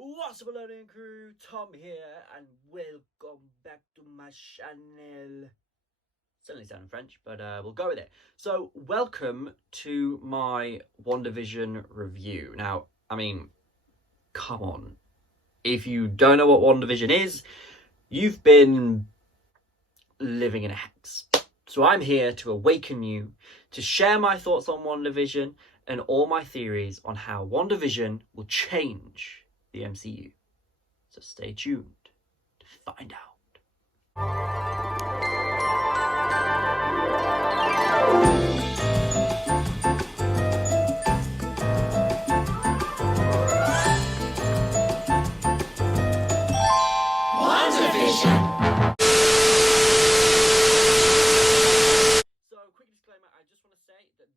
What's up, learning crew? Tom here, and welcome back to my channel. Certainly sounding French, but we'll go with it. So, welcome to my WandaVision review. Now, I mean, come on. If you don't know what WandaVision is, you've been living in a hex. So I'm here to awaken you, to share my thoughts on WandaVision and all my theories on how WandaVision will change the MCU. So stay tuned to find out.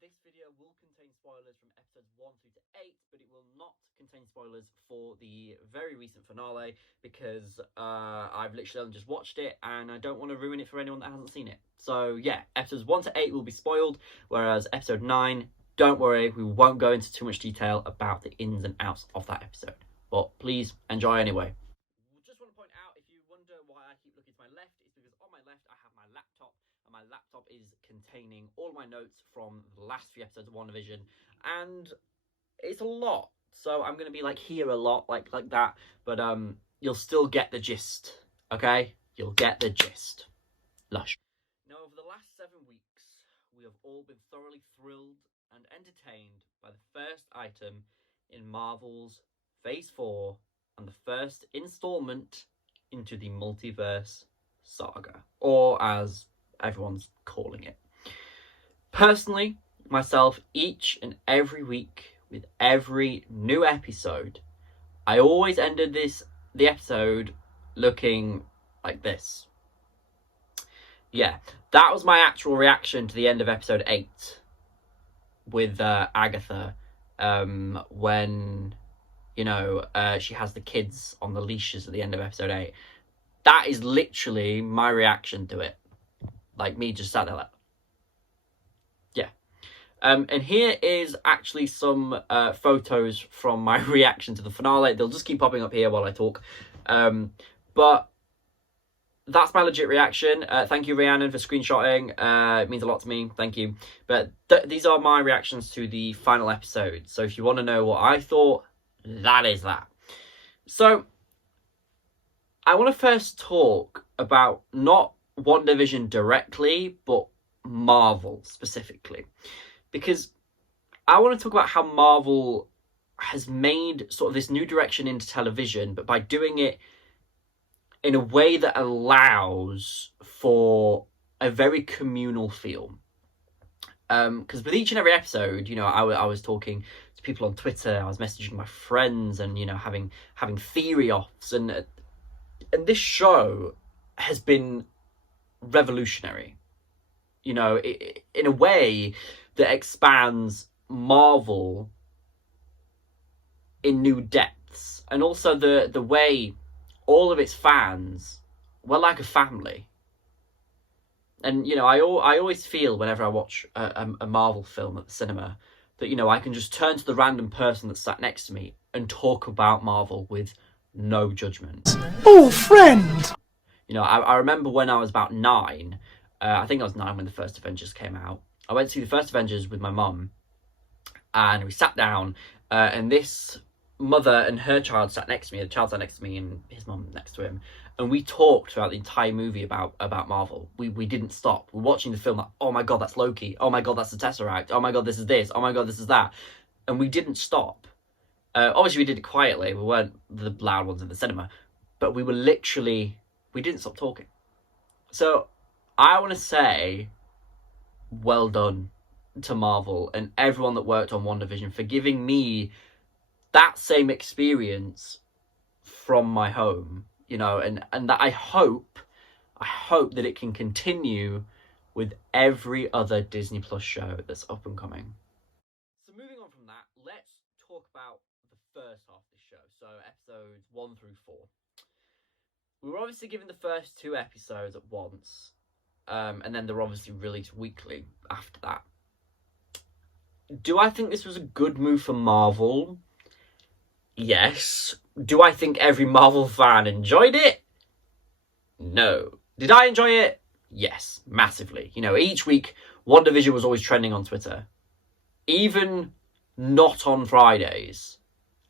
This video will contain spoilers from episodes 1 through to 8, but it will not contain spoilers for the very recent finale because I've literally just watched it and I don't want to ruin it for anyone that hasn't seen it. So yeah, episodes 1 to 8 will be spoiled, whereas episode 9, don't worry, we won't go into too much detail about the ins and outs of that episode. But please enjoy anyway. Just want to point out, if you wonder why I keep looking to my left, it's because on my left I have my laptop. My laptop is containing all my notes from the last few episodes of WandaVision, and it's a lot. So I'm gonna be like here a lot, like that. But you'll still get the gist, okay? You'll get the gist. Lush. Now, over the last 7 weeks, we have all been thoroughly thrilled and entertained by the first item in Marvel's Phase 4 and the first installment into the multiverse saga, or as everyone's calling it. Personally, myself, each and every week with every new episode, I always ended the episode looking like this. Yeah, that was my actual reaction to the end of episode 8 with Agatha, when, you know, she has the kids on the leashes at the end of episode 8. That is literally my reaction to it. Like me just sat there like, yeah. And here is actually some photos from my reaction to the finale. They'll just keep popping up here while I talk. But that's my legit reaction. Thank you, Rhiannon, for screenshotting. It means a lot to me. Thank you. But these are my reactions to the final episode. So if you want to know what I thought, that is that. So I want to first talk about not WandaVision directly, but Marvel specifically, because I want to talk about how Marvel has made sort of this new direction into television, but by doing it in a way that allows for a very communal feel. Because with each and every episode, you know, I was talking to people on Twitter, I was messaging my friends, and, you know, having theory offs, and this show has been revolutionary, you know, in a way that expands Marvel in new depths, and also the way all of its fans were like a family. And, you know, I always feel whenever I watch a Marvel film at the cinema that, you know, I can just turn to the random person that sat next to me and talk about Marvel with no judgment. Oh, friend! You know, I remember when I was about 9, I think I was 9 when the first Avengers came out. I went to see the first Avengers with my mum, and we sat down, and this mother and her child sat next to me. The child sat next to me and his mum next to him, and we talked throughout the entire movie about Marvel. We didn't stop. We're watching the film like, oh my god, that's Loki. Oh my god, that's the Tesseract. Oh my god, this is this. Oh my god, this is that. And we didn't stop. Obviously, we did it quietly. We weren't the loud ones in the cinema, but we were literally... we didn't stop talking. So I want to say well done to Marvel and everyone that worked on WandaVision for giving me that same experience from my home, you know, and that I hope that it can continue with every other Disney Plus show that's up and coming. So moving on from that, let's talk about the first half of the show, so episodes 1 through 4. We were obviously given the first 2 episodes at once, and then they're obviously released weekly after that. Do I think this was a good move for Marvel? Yes, Do I think every Marvel fan enjoyed it? No. Did I enjoy it? Yes, massively. You know, each week, WandaVision was always trending on Twitter. Even not on Fridays.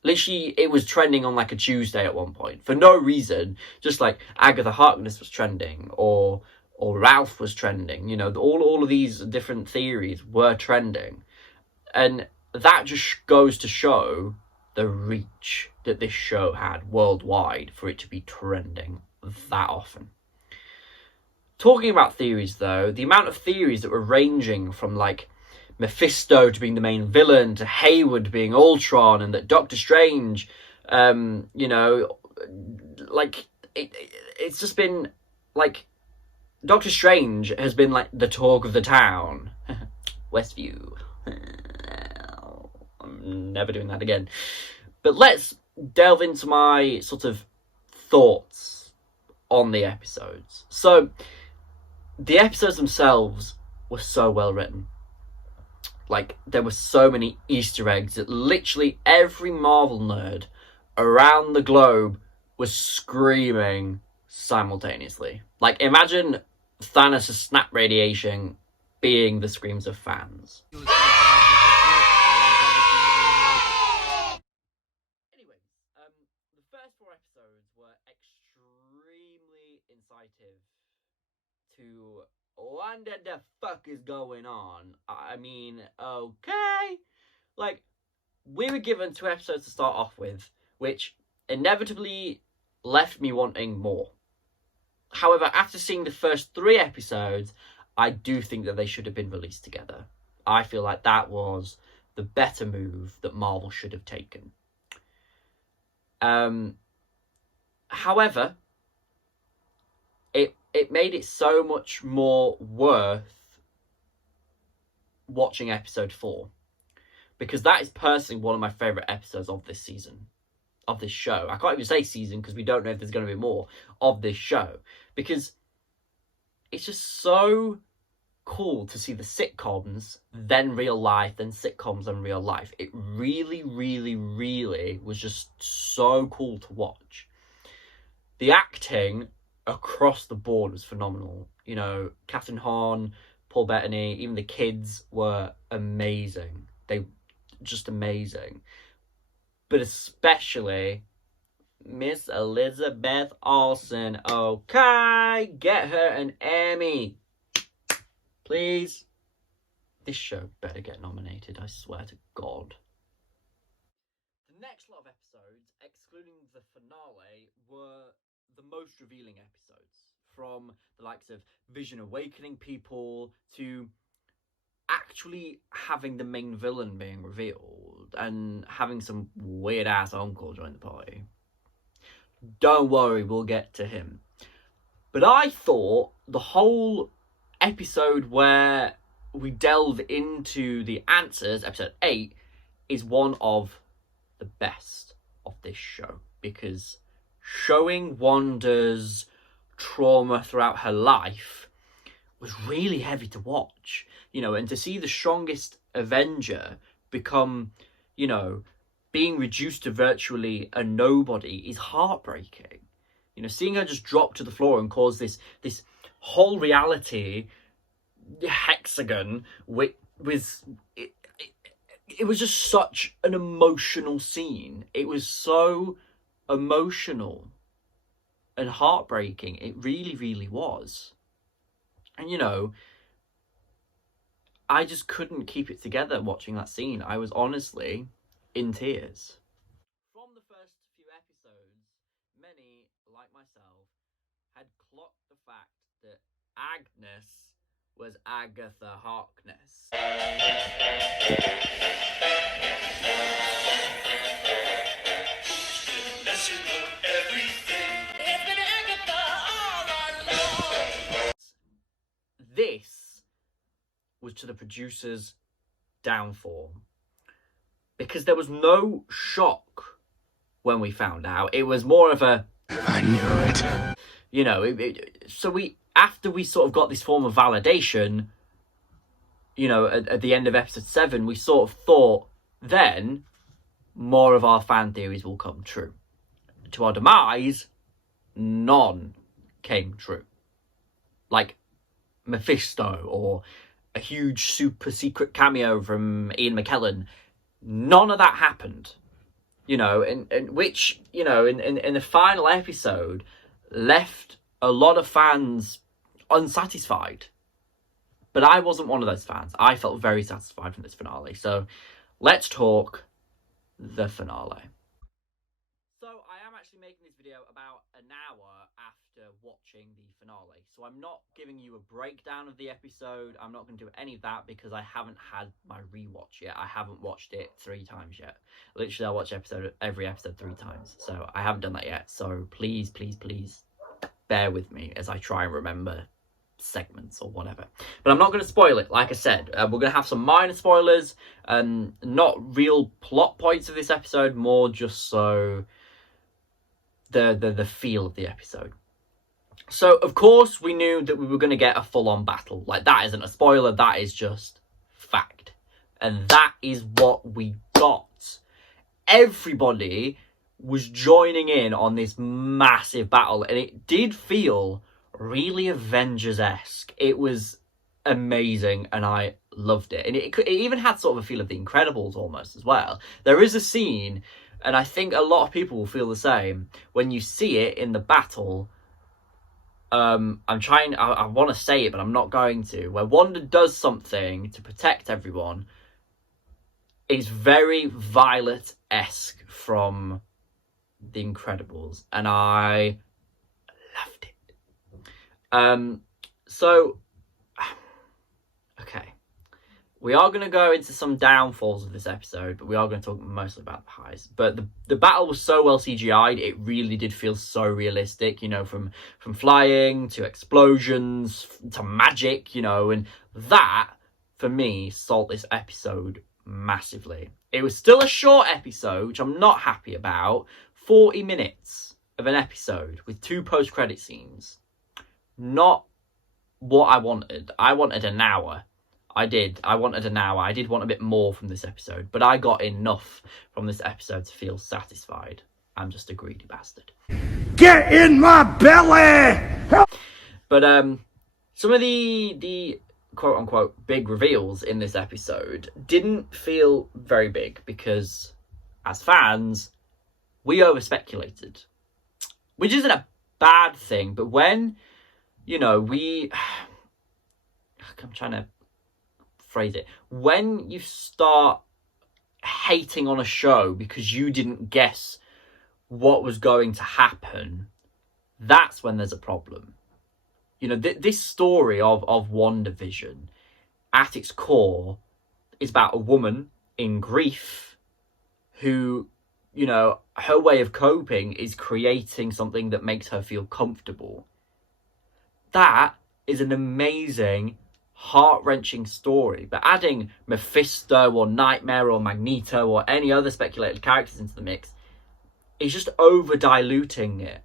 Literally, it was trending on like a Tuesday at one point for no reason. Just like Agatha Harkness was trending, or Ralph was trending. You know, all of these different theories were trending, and that just goes to show the reach that this show had worldwide for it to be trending that often. Talking about theories, though, the amount of theories that were ranging from like Mephisto to being the main villain, to Hayward being Ultron, and that Doctor Strange, you know, like it's just been like Doctor Strange has been like the talk of the town. Westview. I'm never doing that again. But let's delve into my sort of thoughts on the episodes. So, the episodes themselves were so well written. Like, there were so many Easter eggs that literally every Marvel nerd around the globe was screaming simultaneously. Like, imagine Thanos' snap radiation being the screams of fans. Anyways, the first 4 episodes were extremely incisive to what the fuck is going on. I mean, okay. Like, we were given 2 episodes to start off with, which inevitably left me wanting more. However, after seeing the first 3 episodes, I do think that they should have been released together. I feel like that was the better move that Marvel should have taken. However, it made it so much more worth watching episode 4, because that is personally one of my favourite episodes of this season, of this show. I can't even say season because we don't know if there's going to be more of this show, because it's just so cool to see the sitcoms, then real life, then sitcoms, then real life. It really, really, really was just so cool to watch. The acting across the board was phenomenal. You know, Catherine Hahn, Paul Bettany, even the kids were amazing. They just amazing. But especially Miss Elizabeth Olsen. Okay, get her an Emmy, please. This show better get nominated, I swear to God. The next lot of episodes, excluding the finale, were the most revealing episodes. From the likes of Vision awakening people to actually having the main villain being revealed and having some weird ass uncle join the party. Don't worry, we'll get to him. But I thought the whole episode where we delve into the answers, episode 8, is one of the best of this show, because showing Wanda's trauma throughout her life was really heavy to watch, you know, and to see the strongest Avenger become, you know, being reduced to virtually a nobody is heartbreaking. You know, seeing her just drop to the floor and cause this whole reality hexagon with it was just such an emotional scene. It was so emotional and heartbreaking. It really, really was. And, you know, I just couldn't keep it together watching that scene. I was honestly in tears. From the first few episodes, many, like myself, had clocked the fact that Agnes was Agatha Harkness. This was to the producers' downfall, because there was no shock when we found out. It was more of a, I knew it. You know, so after we sort of got this form of validation, you know, at the end of episode 7, we sort of thought then more of our fan theories will come true. to our demise, none came true. Like Mephisto or a huge super secret cameo from Ian McKellen, none of that happened. You know, and which, you know, in the final episode left a lot of fans unsatisfied. But I wasn't one of those fans. I felt very satisfied from this finale. So let's talk the finale. So I am actually making this video about an hour after watching the finale. So I'm not giving you a breakdown of the episode. I'm not going to do any of that because I haven't had my rewatch yet. I haven't watched it 3 times yet. Literally, I watch every episode 3 times. So I haven't done that yet. So please, please, please bear with me as I try and remember segments or whatever. But I'm not going to spoil it. Like I said, we're going to have some minor spoilers, not real plot points of this episode, more just so the feel of the episode. So of course we knew that we were going to get a full-on battle. Like, that isn't a spoiler, that is just fact, and that is what we got. Everybody was joining in on this massive battle, and it did feel really Avengers-esque. It was amazing, and I loved it. And it even had sort of a feel of The Incredibles almost as well. There is a scene, and I think a lot of people will feel the same, when you see it in the battle. I want to say it, but I'm not going to, where Wanda does something to protect everyone. It's very Violet-esque from The Incredibles, and I loved it. So, okay. We are going to go into some downfalls of this episode, but we are going to talk mostly about the highs. But the battle was so well CGI'd, it really did feel so realistic, you know, from flying to explosions to magic, you know, and that, for me, sold this episode massively. It was still a short episode, which I'm not happy about. 40 minutes of an episode with 2 post-credit scenes. Not what I wanted. I wanted an hour. I wanted an hour. I did want a bit more from this episode, but I got enough from this episode to feel satisfied. I'm just a greedy bastard. Get in my belly! But some of the quote-unquote big reveals in this episode didn't feel very big because, as fans, we over-speculated. Which isn't a bad thing, but when, you know, I'm trying to phrase it. When you start hating on a show because you didn't guess what was going to happen, that's when there's a problem. You know, this story of WandaVision, at its core, is about a woman in grief who, you know, her way of coping is creating something that makes her feel comfortable. That is an amazing, heart-wrenching story, but adding Mephisto or Nightmare or Magneto or any other speculated characters into the mix is just over-diluting it,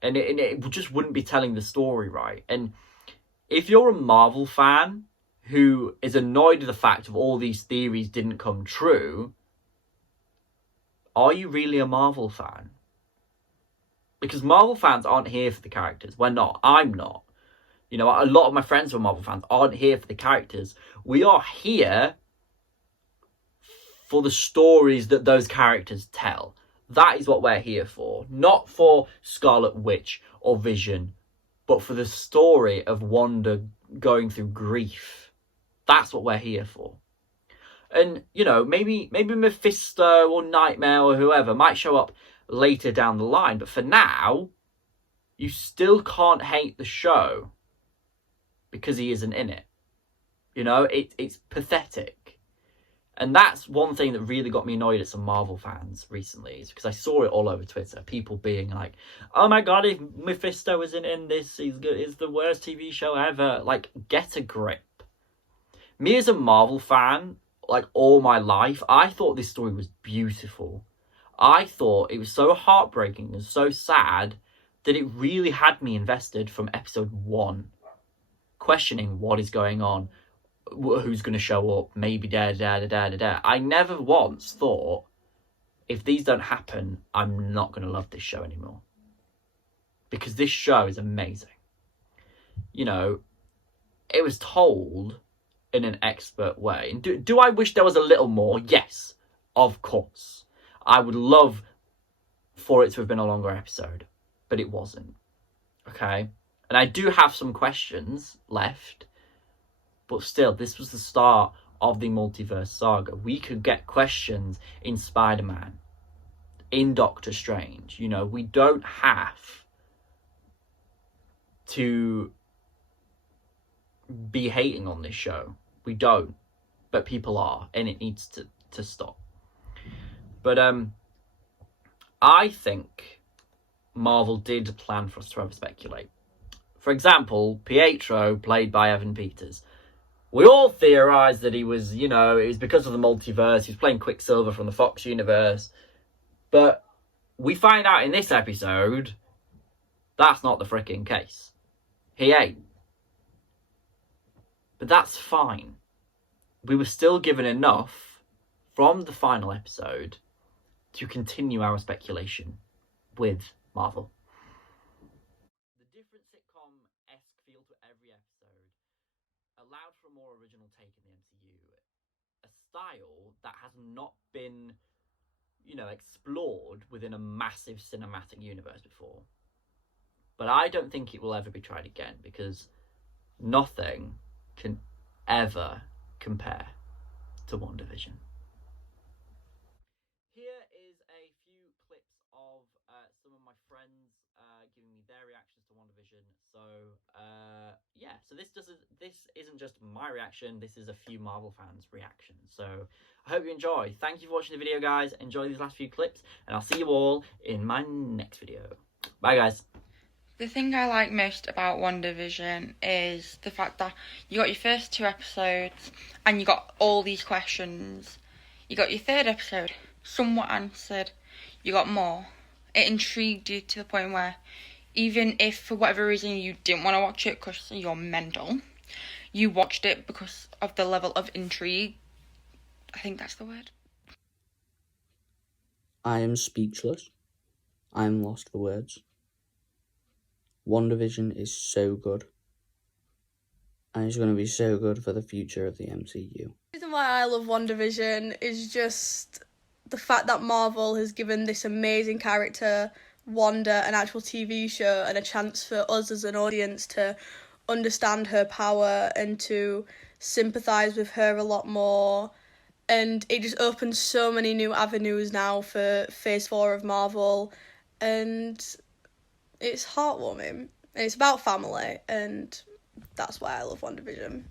and it just wouldn't be telling the story right. And if you're a Marvel fan who is annoyed with the fact of all these theories didn't come true, are you really a Marvel fan? Because Marvel fans aren't here for the characters. We're not. I'm not. You know, a lot of my friends who are Marvel fans aren't here for the characters. We are here for the stories that those characters tell. That is what we're here for. Not for Scarlet Witch or Vision, but for the story of Wanda going through grief. That's what we're here for. And, you know, maybe Mephisto or Nightmare or whoever might show up later down the line. But for now, you still can't hate the show because he isn't in it. You know, it's pathetic. And that's one thing that really got me annoyed at some Marvel fans recently, is because I saw it all over Twitter. People being like, oh my god, if Mephisto isn't in this, it's the worst TV show ever. Like, get a grip. Me as a Marvel fan, like all my life, I thought this story was beautiful. I thought it was so heartbreaking and so sad that it really had me invested from episode 1. Questioning what is going on, who's going to show up, maybe I never once thought if these don't happen, I'm not going to love this show anymore. Because this show is amazing. You know, it was told in an expert way. And do I wish there was a little more? Yes, of course. I would love for it to have been a longer episode, but it wasn't. Okay? And I do have some questions left, but still, this was the start of the multiverse saga. We could get questions in Spider-Man, in Doctor Strange. You know, we don't have to be hating on this show. We don't, but people are, and it needs to stop. But I think Marvel did plan for us to over-speculate. For example, Pietro, played by Evan Peters. We all theorised that he was, you know, it was because of the multiverse. He was playing Quicksilver from the Fox universe. But we find out in this episode, that's not the frickin' case. He ain't. But that's fine. We were still given enough from the final episode to continue our speculation with Marvel. The different sitcom-esque feel to every episode allowed for a more original take in the MCU. A style that has not been, you know, explored within a massive cinematic universe before. But I don't think it will ever be tried again, because nothing can ever compare to WandaVision. Here is a few clips of some of my friends giving me their reactions to WandaVision. So yeah, so this isn't just my reaction, this is a few Marvel fans' reactions. So I hope you enjoy. Thank you for watching the video, guys. Enjoy these last few clips, and I'll see you all in my next video. Bye, guys. The thing I like most about WandaVision is the fact that you got your first 2 episodes and you got all these questions. You got your 3rd episode, somewhat answered. You got more. It intrigued you to the point where even if for whatever reason you didn't want to watch it because you're mental, you watched it because of the level of intrigue. I think that's the word. I am speechless. I am lost for words. WandaVision is so good. And it's going to be so good for the future of the MCU. The reason why I love WandaVision is just the fact that Marvel has given this amazing character, Wanda, an actual TV show and a chance for us as an audience to understand her power and to sympathise with her a lot more. And it just opens so many new avenues now for Phase 4 of Marvel. And it's heartwarming. And it's about family, and that's why I love WandaVision.